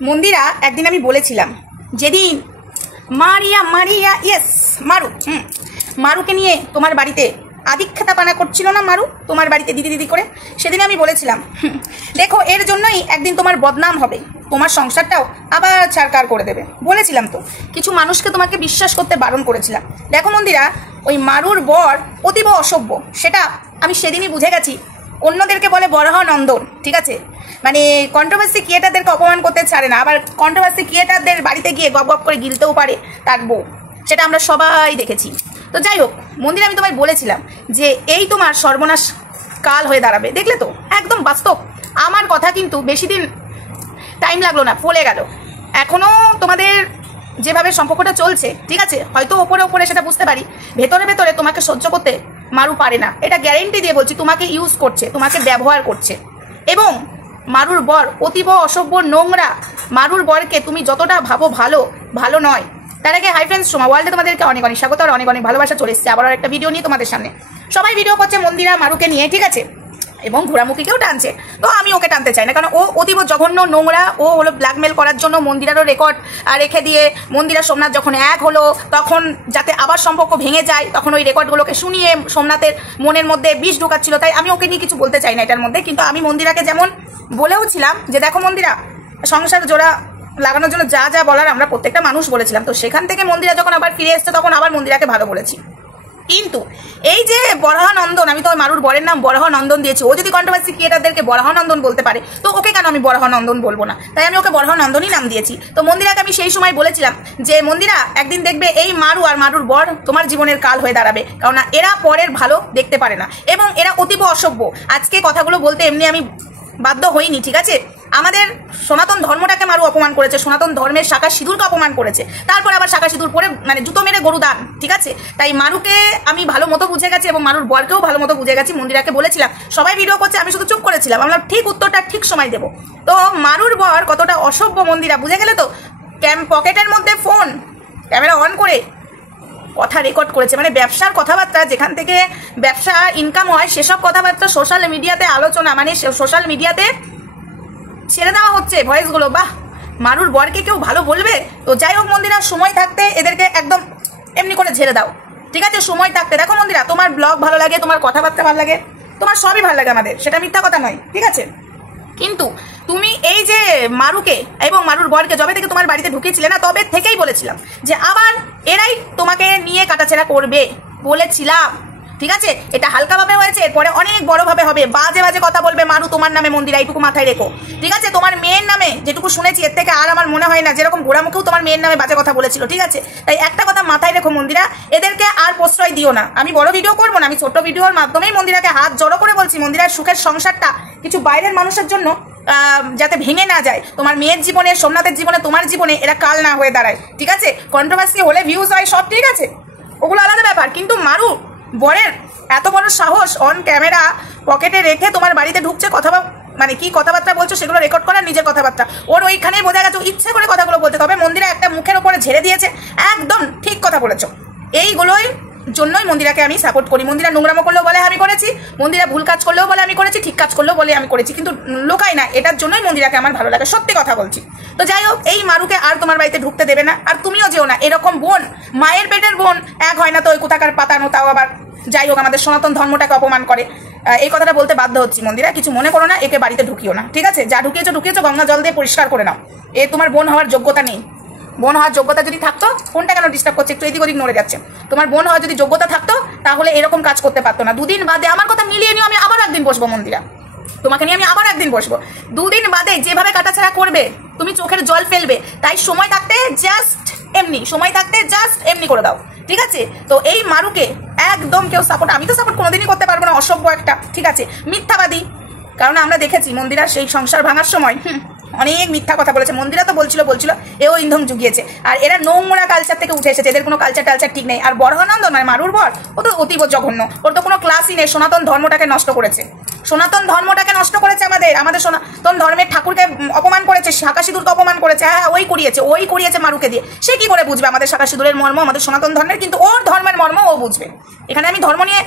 মন্দিরা একদিন আমি বলেছিলাম, যেদিন মারিয়া মারিয়া ইয়েস মারুকে নিয়ে তোমার বাড়িতে আদিক্ষেতাপানা করছিল না মারু, তোমার বাড়িতে দিদি দিদি করে, সেদিন আমি বলেছিলাম দেখো এর জন্যই একদিন তোমার বদনাম হবে, তোমার সংসারটাও আবার ছাড়কার করে দেবে বলেছিলাম। তো কিছু মানুষকে তোমাকে বিশ্বাস করতে বারণ করেছিলাম। দেখো মন্দিরা, ওই মারুর বর অতীব অসভ্য, সেটা আমি সেদিনই বুঝে গেছি। অন্যদেরকে বলে বরাহ নন্দন, ঠিক আছে, মানে কন্ট্রোভার্সি ক্রিয়েটারদেরকে অপমান করতে ছাড়ে না, আবার কন্ট্রোভার্সি ক্রিয়েটারদের বাড়িতে গিয়ে গপ গপ করে গিলতেও পারে তার বউ, সেটা আমরা সবাই দেখেছি। তো যাই হোক মন্দির, আমি তোমায় বলেছিলাম যে এই তোমার সর্বনাশ কাল হয়ে দাঁড়াবে, দেখলে তো একদম বাস্তব। আমার কথা কিন্তু বেশি দিন টাইম লাগলো না, ফলে গেল। এখনও তোমাদের যেভাবে সম্পর্কটা চলছে, ঠিক আছে, হয়তো ওপরে ওপরে সেটা বুঝতে পারি, ভেতরে ভেতরে তোমাকে সহ্য করতে মারু পারে না, এটা গ্যারেন্টি দিয়ে বলছি। তোমাকে ইউজ করছে, তোমাকে ব্যবহার করছে, এবং মারুর বর অতীব অসভ্য, নোংরা। মারুর বরকে তুমি যতটা ভাবো ভালো, ভালো নয়। তার আগে হাই ফ্রেন্ডস, সোমা ওয়ার্ল্ডে তোমাদেরকে অনেক অনেক স্বাগত আর অনেক অনেক ভালোবাসা। চলে এসছে আবার একটা ভিডিও নিয়ে তোমাদের সামনে। সবাই ভিডিও করছে মন্দিরা মারুকে নিয়ে, ঠিক আছে, এবং ঘোরামুখীকেও টানছে। তো আমি ওকে টানতে চাই না, কারণ ও অতীব জঘন্য, নোংরা। ও হলো ব্ল্যাকমেল করার জন্য মন্দিরারও রেকর্ড রেখে দিয়ে, মন্দিরা সোমনাথ যখন এক হলো তখন যাতে আবার সম্পর্ক ভেঙে যায়, তখন ওই রেকর্ডগুলোকে শুনিয়ে সোমনাথের মনের মধ্যে বিষ ঢোকাচ্ছিল। তাই আমি ওকে নিয়ে কিছু বলতে চাই না এটার মধ্যে। কিন্তু আমি মন্দিরাকে যেমন বলেও ছিলাম যে দেখো মন্দিরা, সংসার জোড়া লাগানোর জন্য যা যা বলার আমরা প্রত্যেকটা মানুষ বলেছিলাম। তো সেখান থেকে মন্দিরা যখন আবার ফিরে এসছে তখন আবার মন্দিরাকে ভালো বলেছি। কিন্তু এই যে বরাহনন্দন, আমি তো ওই মারুর বরের নাম বরাহনন্দন দিয়েছি। ও যদি কন্ট্রোভার্সি ক্রিয়েটারদেরকে বরাহনন্দন বলতে পারে, তো ওকে কেন আমি বরাহনন্দন বলবো না? তাই আমি ওকে বরাহনন্দনই নাম দিয়েছি। তো মন্দিরাকে আমি সেই সময় বলেছিলাম যে মন্দিরা, একদিন দেখবে এই মারু আর মারুর বর তোমার জীবনের কাল হয়ে দাঁড়াবে, কারণ এরা পরের ভালো দেখতে পারে না এবং এরা অতীব অসভ্য। আজকে কথাগুলো বলতে এমনি আমি বাধ্য হইনি, ঠিক আছে। আমাদের সনাতন ধর্মটাকে মারু অপমান করেছে, সনাতন ধর্মের শাখা সিঁদুরকে অপমান করেছে, তারপর আবার শাখা সিঁদুর পরে মানে জুতো মেরে গরু দান, ঠিক আছে। তাই মারুকে আমি ভালো মতো বুঝে গেছি এবং মারুর বরকেও ভালো মতো বুঝে গেছি। মন্দিরাকে বলেছিলাম, সবাই ভিডিও করছে, আমি শুধু চুপ করেছিলাম। আমরা ঠিক উত্তরটা ঠিক সময় দেবো। তো মারুর বর কতটা অসভ্য মন্দিরা বুঝে গেলে তো। পকেটের মধ্যে ফোন, ক্যামেরা অন করে কথা রেকর্ড করেছে, মানে ব্যবসার কথাবার্তা, যেখান থেকে ব্যবসা ইনকাম হয় সেসব কথাবার্তা সোশ্যাল মিডিয়াতে আলোচনা, মানে সোশ্যাল মিডিয়াতে ছেড়ে দেওয়া হচ্ছে ভয়েসগুলো। বাহ, মারুর বরকে কেউ ভালো বলবে? তো যাই হোক মন্দিরা, সময় থাকতে এদেরকে একদম এমনি করে ঝেড়ে দাও, ঠিক আছে, সময় থাকতে। দেখো মন্দিরা, তোমার ব্লগ ভালো লাগে, তোমার কথাবার্তা ভালো লাগে, তোমার সবই ভালো লাগে আমাদের, সেটা মিথ্যা কথা নয়, ঠিক আছে। কিন্তু তুমি এই যে মারুকে এবং মারুর বরকে যবে থেকে তোমার বাড়িতে ঢুকেছিলে না, তবে থেকেই বলেছিলাম যে আবার এরাই তোমাকে নিয়ে কাটাছেড়া করবে, বলেছিলাম, ঠিক আছে। এটা হালকাভাবে হয়েছে, এরপরে অনেক বড়ভাবে হবে। বাজে বাজে কথা বলবে মারু তোমার নামে মন্দিরা, এইটুকু মাথায় রেখো, ঠিক আছে। তোমার মেয়ের নামে যেটুকু শুনেছি, এর থেকে আর আমার মনে হয় না, যেরকম ঘোড়ামুখেও তোমার মেয়ের নামে বাজে কথা বলেছিল, ঠিক আছে। তাই একটা কথা মাথায় রেখো মন্দিরা, এদেরকে আর প্রশ্রয় দিও না। আমি বড় ভিডিও করবো না, আমি ছোট্ট ভিডিওর মাধ্যমেই মন্দিরাকে হাত জড়ো করে বলছি, মন্দিরার সুখের সংসারটা কিছু বাইরের মানুষের জন্য যাতে ভেঙে না যায়, তোমার মেয়ের জীবনে, সোমনাথের জীবনে, তোমার জীবনে এরা কাল না হয়ে দাঁড়ায়, ঠিক আছে। কন্ট্রোভার্সি হলে ভিউজ হয় সব, ঠিক আছে, ওগুলো আলাদা ব্যাপার। কিন্তু মারু বরের এত বড় সাহস, অন ক্যামেরা পকেটে রেখে তোমার বাড়িতে ঢুকছে, কথা মানে কি কথাবার্তা বলছো সেগুলো রেকর্ড করার, নিজের কথাবার্তা ওর ওইখানেই বোঝা গেছে ইচ্ছে করে কথাগুলো বলতে। তবে মন্দিরা একটা মুখের উপরে ঝেড়ে দিয়েছে, একদম ঠিক কথা বলেছো। এইগুলোই জন্যই মন্দিরাকে আমি সাপোর্ট করি। মন্দিরা নোংরামো করলেও বলে আমি করেছি, মন্দিরা ভুল কাজ করলেও বলে আমি করেছি, ঠিক কাজ করলেও বলে আমি করেছি, কিন্তু লোকাই না। এটার জন্যই মন্দিরাকে আমার ভালো লাগে, সত্যি কথা বলছি। তো যাই হোক, এই মারুকে আর তোমার বাড়িতে ঢুকতে দেবে না, আর তুমিও যেও না। এরকম বোন, মায়ের পেটের বোন এক হয় না তো, ওই কোথাকার পাতানো, তাও আবার যাই হোক আমাদের সনাতন ধর্মটাকে অপমান করে। এই কথাটা বলতে বাধ্য হচ্ছি মন্দিরা, কিছু মনে করো না, একে বাড়িতে ঢুকিও না, ঠিক আছে। যা ঢুকিয়েছো গঙ্গা জল দিয়ে পরিষ্কার করে নাও। এ তোমার বোন হওয়ার যোগ্যতা নেই। বোন হওয়ার যোগ্যতা যদি থাকতো, ফোনটা কেন ডিস্টার্ব করছে, একটু এদিক ওদিক নড়ে যাচ্ছে। তোমার বোন হওয়ার যদি যোগ্যতা থাকতো তাহলে এরকম কাজ করতে পারতো না। দুদিন বাদে আমার কথা মিলিয়ে নিও, আমি আবার একদিন বসবো মন্দিরা, তোমাকে নিয়ে আমি আবার একদিন বসবো। দুদিন বাদে যেভাবে কাটাছাড়া করবে, তুমি চোখের জল ফেলবে, তাই সময় থাকতে জাস্ট এমনি করে দাও, ঠিক আছে। তো এই মারুকে একদম কেউ সাপোর্ট, আমি তো সাপোর্ট কোনোদিনই করতে পারবো না, অসভ্য একটা, ঠিক আছে, মিথ্যাবাদী। কারণ আমরা দেখেছি মন্দিরা সেই সংসার ভাঙার সময় অনেক মিথ্যা কথা বলেছে। মন্দিরা তো বলছিল এও ইন্ধন জুগিয়েছে। আর এরা নোংরা কালচার থেকে উঠে এসেছে, এদের কোনো কালচার ঠিক নেই। আর বরাহনন্দন মানে মারুর বর, ও তো অতীব জঘন্য, ওর তো কোনো ক্লাসই নেই। সনাতন ধর্মটাকে নষ্ট করেছে, আমাদের সনাতন ধর্মের ঠাকুরকে অপমান করেছে, শাখা সিঁদুরকে অপমান করেছে। হ্যাঁ, ওই করিয়েছে মারুকে দিয়ে। সে কি করে বুঝবে আমাদের শাখা সিঁদুরের মর্ম, আমাদের সনাতন ধর্মের? কিন্তু ওর ধর্মের মর্ম ও বুঝবে। এখানে আমি ধর্ম নিয়ে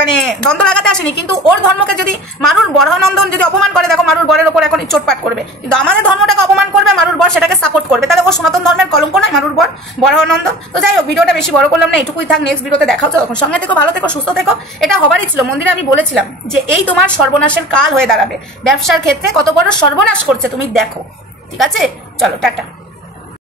মানে দ্বন্দ্ব লাগাতে আসিনি, কিন্তু ওর ধর্মকে যদি মারুর বরাহনন্দন যদি অপমান করে, দেখো মারুর বরের ওপর এখন চোটপাট করবে। কিন্তু আমাদের ধর্মটাকে অপমান করবে মারুর বর, বর সেটাকে সাপোর্ট করবে, তাহলে ও সনাতন ধর্মের কলঙ্ক নয় মারুর বর বরাহনন্দ। তো যাই হোক, ভিডিওটা বেশি বড় করলাম না, এটুকুই থাক। নেক্সট ভিডিওতে দেখা হচ্ছে, তখন সঙ্গে থেকো, ভালো থেকো, সুস্থ থেকো। এটা হবারই ছিল, মন্দিরে আমি বলেছিলাম যে এই তোমার সর্বনাশের কাল হয়ে দাঁড়াবে, ব্যবসার ক্ষেত্রে কত বড় সর্বনাশ করছে তুমি দেখো। ঠিক আছে, চলো টাটা।